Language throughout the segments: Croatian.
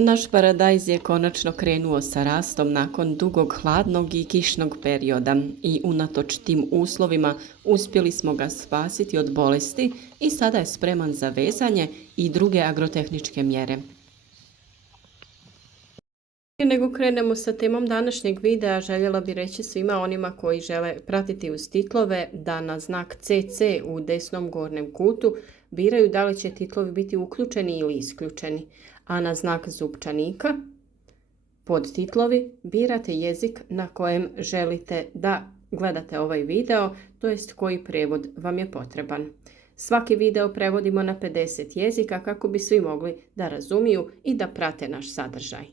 Naš paradajz je konačno krenuo sa rastom nakon dugog hladnog i kišnog perioda i unatoč tim uslovima uspjeli smo ga spasiti od bolesti i sada je spreman za vezanje i druge agrotehničke mjere. Prije nego krenemo sa temom današnjeg videa, željela bih reći svima onima koji žele pratiti uz titlove da na znak CC u desnom gornjem kutu biraju da li će titlovi biti uključeni ili isključeni, a na znak zupčanika pod titlovi birate jezik na kojem želite da gledate ovaj video, to jest koji prevod vam je potreban. Svaki video prevodimo na 50 jezika kako bi svi mogli da razumiju i da prate naš sadržaj.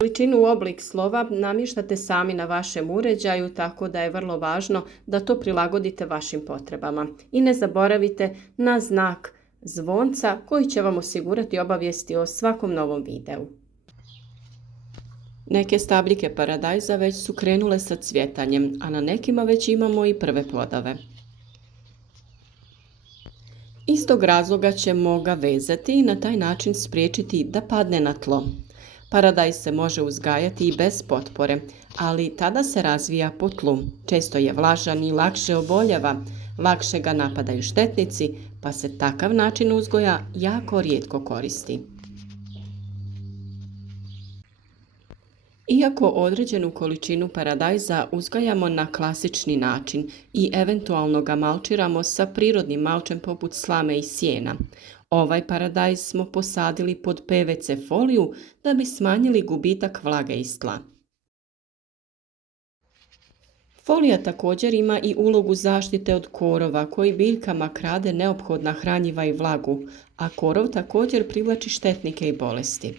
Veličinu u oblik slova namještate sami na vašem uređaju, tako da je vrlo važno da to prilagodite vašim potrebama. I ne zaboravite na znak zvonca koji će vam osigurati obavijesti o svakom novom videu. Neke stabljike paradajza već su krenule sa cvjetanjem, a na nekima već imamo i prve plodove. Iz tog razloga ćemo ga vezati i na taj način spriječiti da padne na tlo. Paradajz se može uzgajati i bez potpore, ali tada se razvija po tlu. Često je vlažan i lakše oboljeva, lakše ga napadaju štetnici, pa se takav način uzgoja jako rijetko koristi. Iako određenu količinu paradajza uzgajamo na klasični način i eventualno ga malčiramo sa prirodnim malčem poput slame i sjena, ovaj paradajz smo posadili pod PVC foliju da bi smanjili gubitak vlage iz tla. Folija također ima i ulogu zaštite od korova koji biljkama krade neophodna hranjiva i vlagu, a korov također privlači štetnike i bolesti.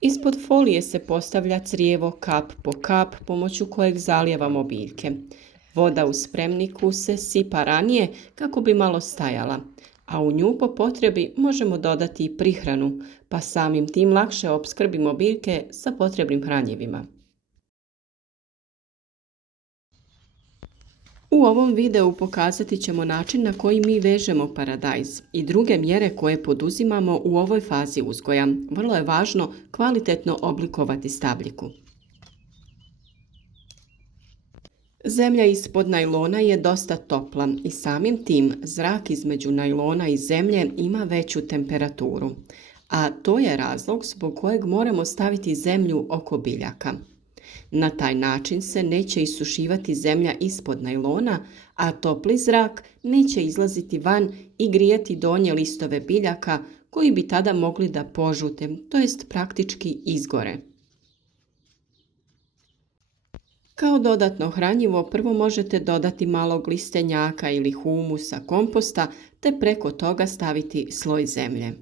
Ispod folije se postavlja crijevo kap po kap pomoću kojeg zalijevamo biljke. Voda u spremniku se sipa ranije kako bi malo stajala, a u nju po potrebi možemo dodati i prihranu, pa samim tim lakše opskrbimo biljke sa potrebnim hranjivima. U ovom videu pokazati ćemo način na koji mi vežemo paradajz i druge mjere koje poduzimamo u ovoj fazi uzgoja. Vrlo je važno kvalitetno oblikovati stabljiku. Zemlja ispod najlona je dosta topla i samim tim zrak između najlona i zemlje ima veću temperaturu, a to je razlog zbog kojeg moramo staviti zemlju oko biljaka. Na taj način se neće isušivati zemlja ispod najlona, a topli zrak neće izlaziti van i grijati donje listove biljaka koji bi tada mogli da požute, to jest praktički izgore. Kao dodatno hranjivo prvo možete dodati malo glistenjaka ili humusa komposta te preko toga staviti sloj zemlje.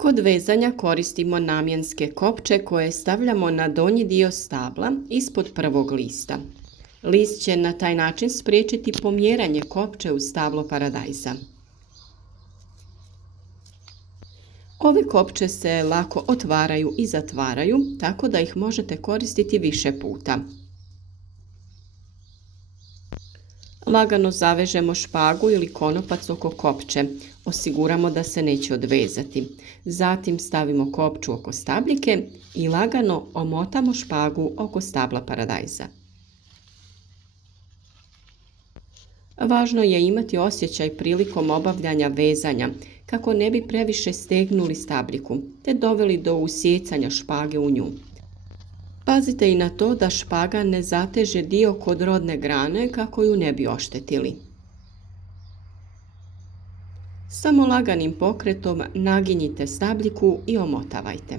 Kod vezanja koristimo namjenske kopče koje stavljamo na donji dio stabla ispod prvog lista. List će na taj način spriječiti pomjeranje kopče u stablo paradajza. Ove kopče se lako otvaraju i zatvaraju, tako da ih možete koristiti više puta. Lagano zavežemo špagu ili konopac oko kopče. Osiguramo da se neće odvezati. Zatim stavimo kopču oko stabljike i lagano omotamo špagu oko stabla paradajza. Važno je imati osjećaj prilikom obavljanja vezanja, kako ne bi previše stegnuli stabljiku, te doveli do usijecanja špage u nju. Pazite i na to da špaga ne zateže dio kod rodne grane kako ju ne bi oštetili. Samo laganim pokretom naginjite stabljiku i omotavajte.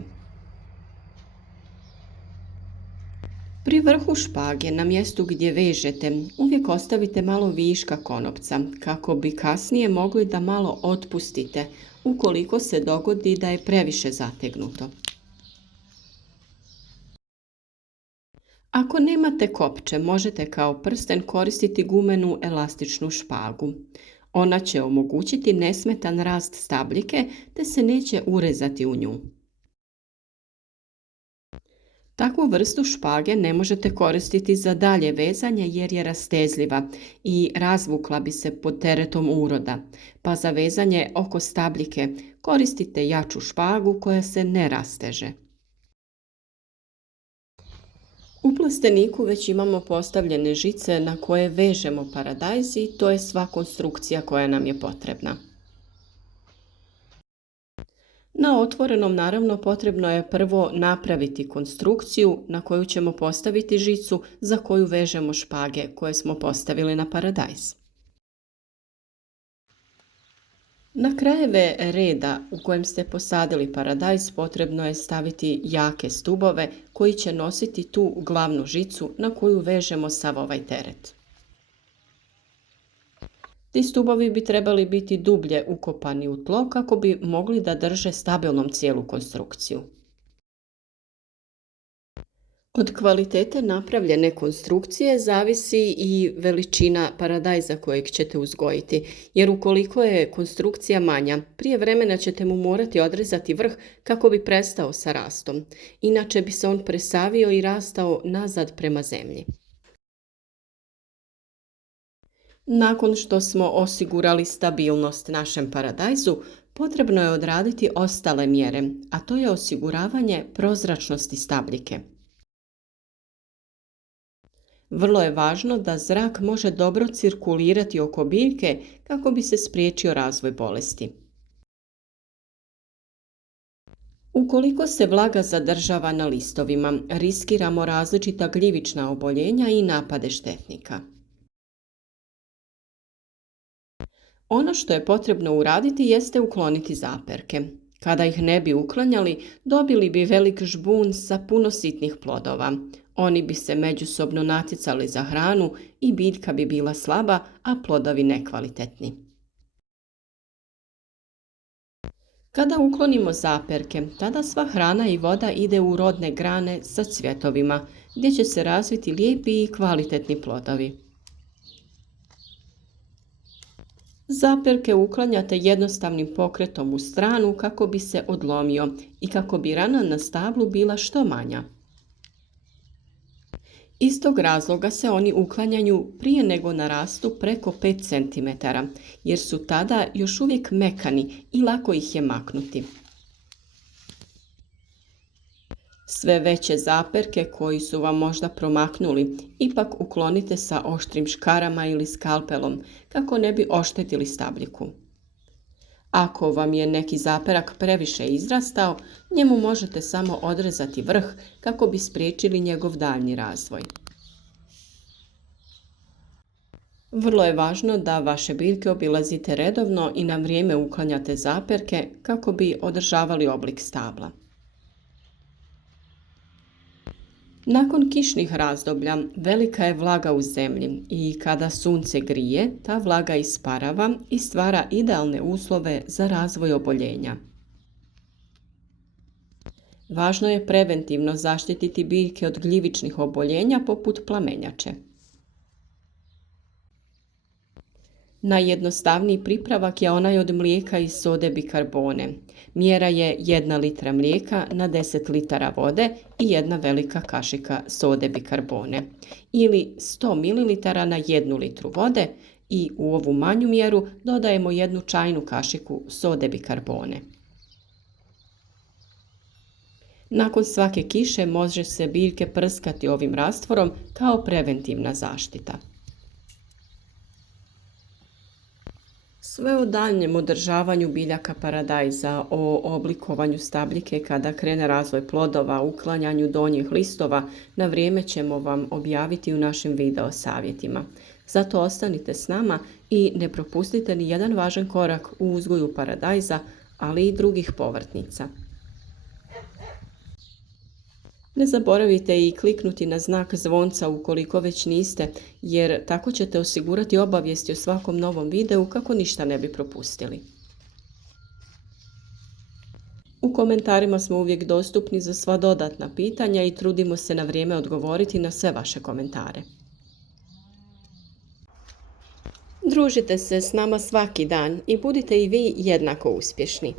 Pri vrhu špage na mjestu gdje vežete uvijek ostavite malo viška konopca kako bi kasnije mogli da malo otpustite ukoliko se dogodi da je previše zategnuto. Ako nemate kopče, možete kao prsten koristiti gumenu elastičnu špagu. Ona će omogućiti nesmetan rast stabljike te se neće urezati u nju. Takvu vrstu špage ne možete koristiti za dalje vezanje jer je rastezljiva i razvukla bi se pod teretom uroda, pa za vezanje oko stabljike koristite jaču špagu koja se ne rasteže. U plasteniku već imamo postavljene žice na koje vežemo paradajz i to je sva konstrukcija koja nam je potrebna. Na otvorenom naravno potrebno je prvo napraviti konstrukciju na koju ćemo postaviti žicu za koju vežemo špage koje smo postavili na paradajz. Na krajeve reda u kojem ste posadili paradajz potrebno je staviti jake stubove koji će nositi tu glavnu žicu na koju vežemo sav ovaj teret. Ti stubovi bi trebali biti dublje ukopani u tlo kako bi mogli da drže stabilnom cijelu konstrukciju. Od kvalitete napravljene konstrukcije zavisi i veličina paradajza kojeg ćete uzgojiti, jer ukoliko je konstrukcija manja, prije vremena ćete mu morati odrezati vrh kako bi prestao sa rastom. Inače bi se on presavio i rastao nazad prema zemlji. Nakon što smo osigurali stabilnost našem paradajzu, potrebno je odraditi ostale mjere, a to je osiguravanje prozračnosti stabljike. Vrlo je važno da zrak može dobro cirkulirati oko biljke kako bi se spriječio razvoj bolesti. Ukoliko se vlaga zadržava na listovima, riskiramo različita gljivična oboljenja i napade štetnika. Ono što je potrebno uraditi jeste ukloniti zaperke. Kada ih ne bi uklanjali, dobili bi velik žbun sa puno sitnih plodova. Oni bi se međusobno natjecali za hranu i biljka bi bila slaba, a plodovi nekvalitetni. Kada uklonimo zaperke, tada sva hrana i voda ide u rodne grane sa cvjetovima, gdje će se razviti lijepi i kvalitetni plodovi. Zaperke uklanjate jednostavnim pokretom u stranu kako bi se odlomio i kako bi rana na stablu bila što manja. Iz tog razloga se oni uklanjaju prije nego narastu preko 5 cm, jer su tada još uvijek mekani i lako ih je maknuti. Sve veće zaperke koji su vam možda promaknuli, ipak uklonite sa oštrim škarama ili skalpelom kako ne bi oštetili stabljiku. Ako vam je neki zaperak previše izrastao, njemu možete samo odrezati vrh kako bi spriječili njegov daljnji razvoj. Vrlo je važno da vaše biljke obilazite redovno i na vrijeme uklanjate zaperke kako bi održavali oblik stabla. Nakon kišnih razdoblja velika je vlaga u zemlji i kada sunce grije, ta vlaga isparava i stvara idealne uslove za razvoj oboljenja. Važno je preventivno zaštititi biljke od gljivičnih oboljenja poput plamenjače. Najjednostavniji pripravak je onaj od mlijeka i sode bikarbone. Mjera je 1 litra mlijeka na 10 litara vode i 1 velika kašika sode bikarbone. Ili 100 ml na 1 litru vode i u ovu manju mjeru dodajemo 1 čajnu kašiku sode bikarbone. Nakon svake kiše može se biljke prskati ovim rastvorom kao preventivna zaštita. Sve o daljnjem održavanju biljaka paradajza, o oblikovanju stabljike kada krene razvoj plodova, uklanjanju donjih listova, na vrijeme ćemo vam objaviti u našim video savjetima. Zato ostanite s nama i ne propustite ni jedan važan korak u uzgoju paradajza, ali i drugih povrtnica. Ne zaboravite i kliknuti na znak zvonca ukoliko već niste, jer tako ćete osigurati obavijesti o svakom novom videu kako ništa ne bi propustili. U komentarima smo uvijek dostupni za sva dodatna pitanja i trudimo se na vrijeme odgovoriti na sve vaše komentare. Družite se s nama svaki dan i budite i vi jednako uspješni.